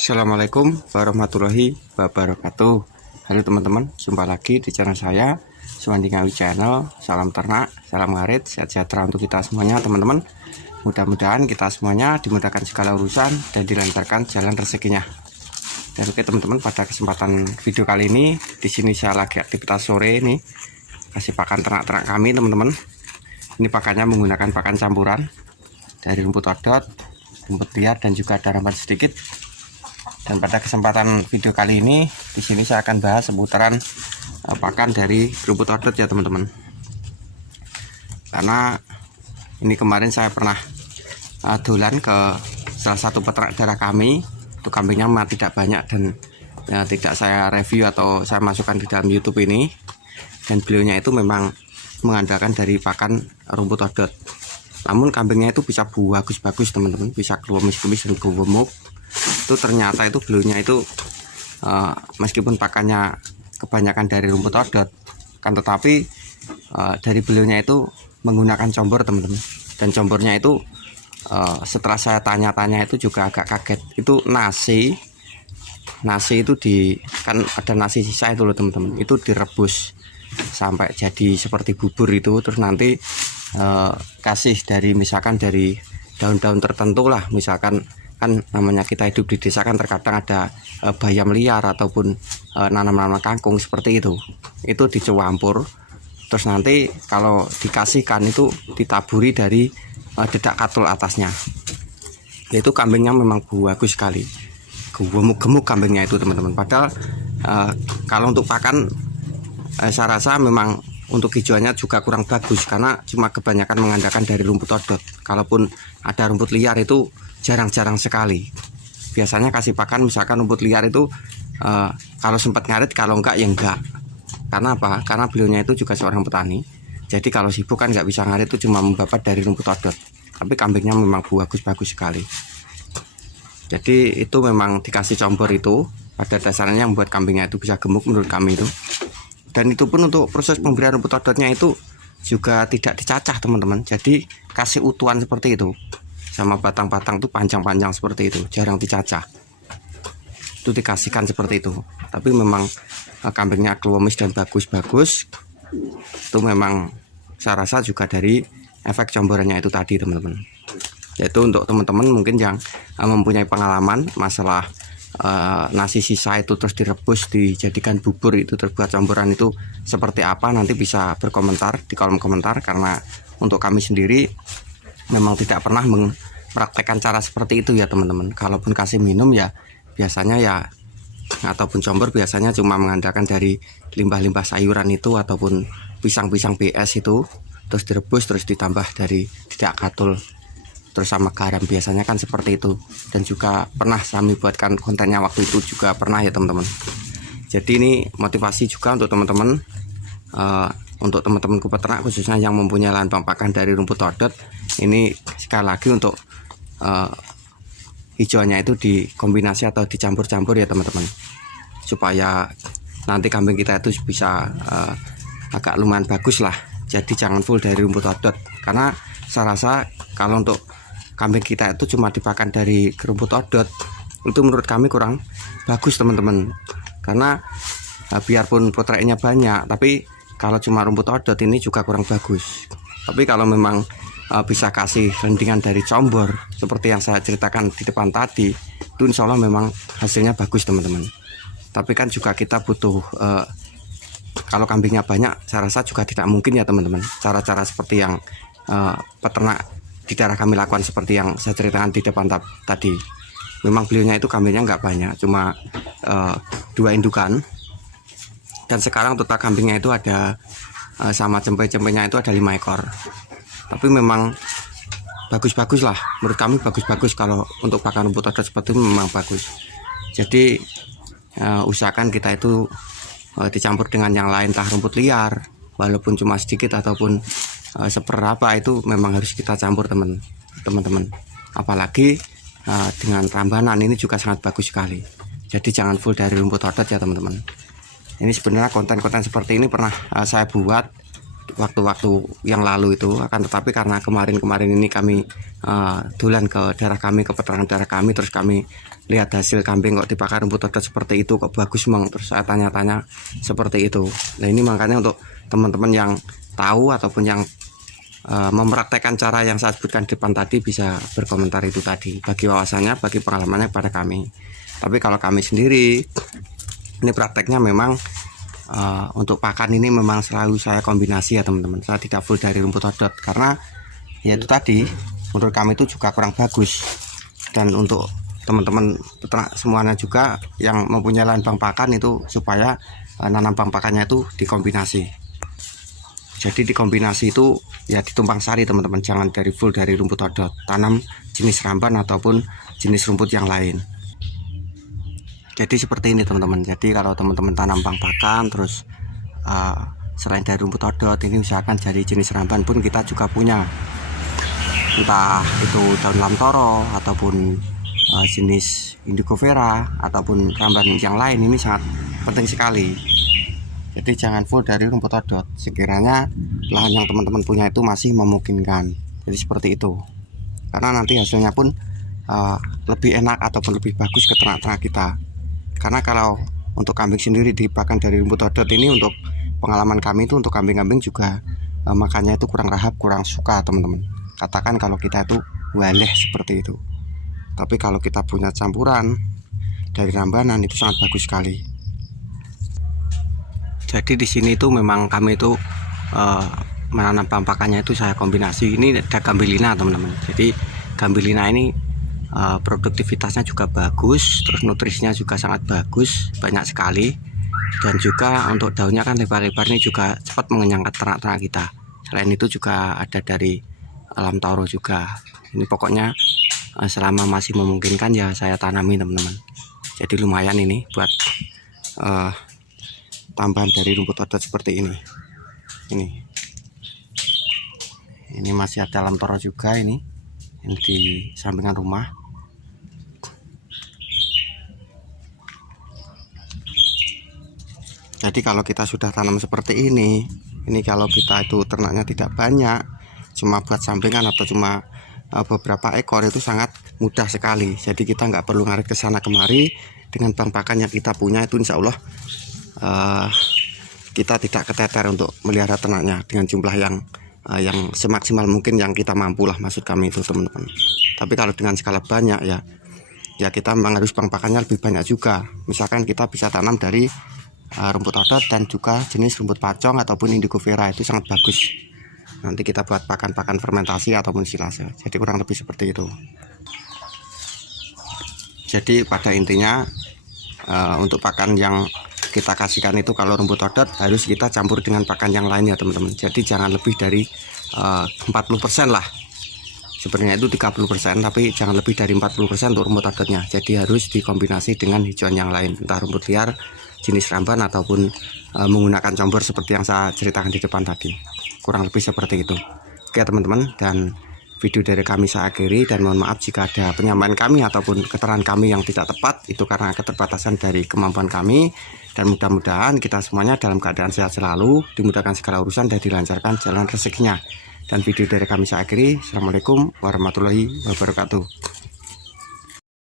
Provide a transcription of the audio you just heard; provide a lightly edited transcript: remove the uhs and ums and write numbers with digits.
Assalamualaikum warahmatullahi wabarakatuh. Halo teman-teman, jumpa lagi di channel saya, Suwandi Ngawi Channel. Salam ternak, salam ngarit, sehat sejahtera untuk kita semuanya teman-teman. Mudah-mudahan kita semuanya dimudahkan segala urusan dan dilancarkan jalan rezekinya. Dan oke teman-teman, pada kesempatan video kali ini, di sini saya lagi aktivitas sore ini, kasih pakan ternak-ternak kami teman-teman. Ini pakannya menggunakan pakan campuran dari rumput odot, rumput liar, dan juga ada rambat sedikit. Dan pada kesempatan video kali ini, di sini saya akan bahas seputaran pakan dari rumput odot ya teman-teman. Karena ini kemarin saya pernah dolan ke salah satu peternak daerah kami. Itu kambingnya memang tidak banyak dan tidak saya review atau saya masukkan di dalam YouTube ini. Dan beliaunya itu memang mengandalkan dari pakan rumput odot. Namun kambingnya itu bisa bagus-bagus teman-teman, bisa kelumis-kelumis dan gemuk. Itu ternyata itu beliaunya itu meskipun pakannya kebanyakan dari rumput odot, kan tetapi dari beliaunya itu menggunakan combor teman-teman. Dan combornya itu setelah saya tanya-tanya itu juga agak kaget. Itu nasi itu kan ada nasi sisa itu loh teman-teman, itu direbus sampai jadi seperti bubur itu, terus nanti kasih dari misalkan dari daun-daun tertentu lah, misalkan kan namanya kita hidup di desa kan terkadang ada bayam liar ataupun nanam-nanam kangkung seperti itu dicampur, terus nanti kalau dikasihkan itu ditaburi dari dedak katul atasnya. Itu kambingnya memang bagus sekali, gemuk kambingnya itu teman-teman. Padahal kalau untuk pakan saya rasa memang untuk hijauannya juga kurang bagus karena cuma kebanyakan mengandalkan dari rumput odot. Kalaupun ada rumput liar itu jarang-jarang sekali. Biasanya kasih pakan misalkan rumput liar itu kalau sempat ngarit, kalau enggak ya enggak. Karena apa? Karena beliaunya itu juga seorang petani. Jadi kalau sibuk kan nggak bisa ngarit, itu cuma membabat dari rumput odot. Tapi kambingnya memang bagus-bagus sekali. Jadi itu memang dikasih combor itu pada dasarnya yang membuat kambingnya itu bisa gemuk menurut kami itu. Dan itu pun untuk proses pemberian rumput odotnya itu juga tidak dicacah teman-teman. Jadi kasih utuhan seperti itu, sama batang-batang tuh panjang-panjang seperti itu, jarang dicacah. Itu dikasihkan seperti itu. Tapi memang kambingnya klemis dan bagus-bagus. Itu memang saya rasa juga dari efek comborannya itu tadi teman-teman. Yaitu untuk teman-teman mungkin yang mempunyai pengalaman masalah nasi sisa itu terus direbus dijadikan bubur itu terbuat campuran itu seperti apa, nanti bisa berkomentar di kolom komentar. Karena untuk kami sendiri memang tidak pernah mempraktekkan cara seperti itu ya teman-teman. Kalaupun kasih minum ya biasanya ya ataupun combor biasanya cuma mengandalkan dari limbah-limbah sayuran itu ataupun pisang-pisang BS itu, terus direbus terus ditambah dari dedak katul terus sama garam, biasanya kan seperti itu. Dan juga pernah kami buatkan kontennya waktu itu juga pernah ya teman-teman. Jadi ini motivasi juga untuk teman-teman, untuk teman-temanku peternak khususnya yang mempunyai lahan pakan dari rumput odot. Ini sekali lagi untuk hijauannya itu dikombinasi atau dicampur-campur ya teman-teman, supaya nanti kambing kita itu bisa agak lumayan bagus lah. Jadi jangan full dari rumput odot, karena saya rasa kalau untuk kambing kita itu cuma dipakan dari rumput odot, itu menurut kami kurang bagus teman-teman. Karena biarpun proteinnya banyak, tapi kalau cuma rumput odot ini juga kurang bagus. Tapi kalau memang bisa kasih rendingan dari combor seperti yang saya ceritakan di depan tadi, itu insya Allah memang hasilnya bagus teman-teman. Tapi kan juga kita butuh kalau kambingnya banyak, saya rasa juga tidak mungkin ya teman-teman cara-cara seperti yang peternak di daerah kami lakukan seperti yang saya ceritakan di depan tadi. Memang beliaunya itu kambingnya nggak banyak, cuma 2 indukan. Dan sekarang total kambingnya itu ada sama cempe-cempenya itu ada 5 ekor. Tapi memang bagus-bagus lah, menurut kami bagus-bagus. Kalau untuk pakan rumput odot seperti itu memang bagus. Jadi usahakan kita itu dicampur dengan yang lain, entah rumput liar walaupun cuma sedikit ataupun seberapa, itu memang harus kita campur teman-teman. Apalagi dengan rambanan ini juga sangat bagus sekali. Jadi jangan full dari rumput odot ya teman-teman. Ini sebenarnya konten-konten seperti ini pernah saya buat waktu-waktu yang lalu itu, akan tetapi karena kemarin-kemarin ini kami dolan ke daerah kami, ke peternak daerah kami, terus kami lihat hasil kambing kok dipakai rumput odot seperti itu, kok bagus Mang, terus saya tanya-tanya seperti itu. Nah ini makanya untuk teman-teman yang tahu ataupun yang mempraktekkan cara yang saya sebutkan di depan tadi bisa berkomentar itu tadi, bagi wawasannya, bagi pengalamannya pada kami. Tapi kalau kami sendiri ini prakteknya memang untuk pakan ini memang selalu saya kombinasi ya teman-teman. Saya tidak full dari rumput odot karena ya itu tadi menurut kami itu juga kurang bagus. Dan untuk teman-teman peternak semuanya juga yang mempunyai lahan bank pakan itu supaya nanam bank pakannya itu dikombinasi. Jadi dikombinasi itu ya ditumpang sari teman-teman, jangan dari full dari rumput odot. Tanam jenis ramban ataupun jenis rumput yang lain. Jadi seperti ini teman-teman. Jadi kalau teman-teman tanam bank pakan terus selain dari rumput odot ini usahakan jadi jenis ramban pun kita juga punya, entah itu daun lamtoro ataupun jenis indigo vera ataupun ramban yang lain. Ini sangat penting sekali. Jadi jangan full dari rumput odot sekiranya lahan yang teman-teman punya itu masih memungkinkan. Jadi seperti itu, karena nanti hasilnya pun lebih enak ataupun lebih bagus ke ternak-ternak kita. Karena kalau untuk kambing sendiri dipakan dari rumput odot ini, untuk pengalaman kami itu untuk kambing-kambing juga makannya itu kurang lahap, kurang suka teman-teman. Katakan kalau kita itu waleh seperti itu. Tapi kalau kita punya campuran dari rambanan itu sangat bagus sekali. Jadi di sini itu memang kami itu menanam bank pakannya itu saya kombinasi. Ini ada gambelina teman-teman. Jadi gambelina ini produktivitasnya juga bagus, terus nutrisinya juga sangat bagus, banyak sekali, dan juga untuk daunnya kan lebar-lebar ini juga cepat mengenyangkan ternak-ternak kita. Selain itu juga ada dari lamtoro juga. Ini pokoknya selama masih memungkinkan ya saya tanami teman-teman. Jadi lumayan ini buat tambahan dari rumput odot seperti ini. Ini masih ada lamtoro juga ini di sampingan rumah. Jadi kalau kita sudah tanam seperti ini kalau kita itu ternaknya tidak banyak, cuma buat sampingan atau cuma beberapa ekor, itu sangat mudah sekali. Jadi kita nggak perlu ngarit ke sana kemari. Dengan bank pakan yang kita punya itu insya Allah kita tidak keteter untuk melihara ternaknya dengan jumlah yang semaksimal mungkin yang kita mampu lah, maksud kami itu teman-teman. Tapi kalau dengan skala banyak ya kita memang harus bank pakannya lebih banyak juga. Misalkan kita bisa tanam dari rumput odot dan juga jenis rumput pacong ataupun indigo vera, itu sangat bagus. Nanti kita buat pakan-pakan fermentasi ataupun silase. Jadi kurang lebih seperti itu. Jadi pada intinya untuk pakan yang kita kasihkan itu kalau rumput odot harus kita campur dengan pakan yang lain ya teman-teman. Jadi jangan lebih dari 40% lah. Sebenarnya itu 30%, tapi jangan lebih dari 40% untuk rumput odotnya. Jadi harus dikombinasi dengan hijauan yang lain, entah rumput liar jenis ramban ataupun menggunakan combor seperti yang saya ceritakan di depan tadi. Kurang lebih seperti itu. Oke teman-teman, dan video dari kami saya akhiri, dan mohon maaf jika ada penyampaian kami ataupun keterangan kami yang tidak tepat, itu karena keterbatasan dari kemampuan kami. Dan mudah-mudahan kita semuanya dalam keadaan sehat selalu, dimudahkan segala urusan dan dilancarkan jalan rezekinya. Dan video dari kami saya akhiri. Assalamualaikum warahmatullahi wabarakatuh.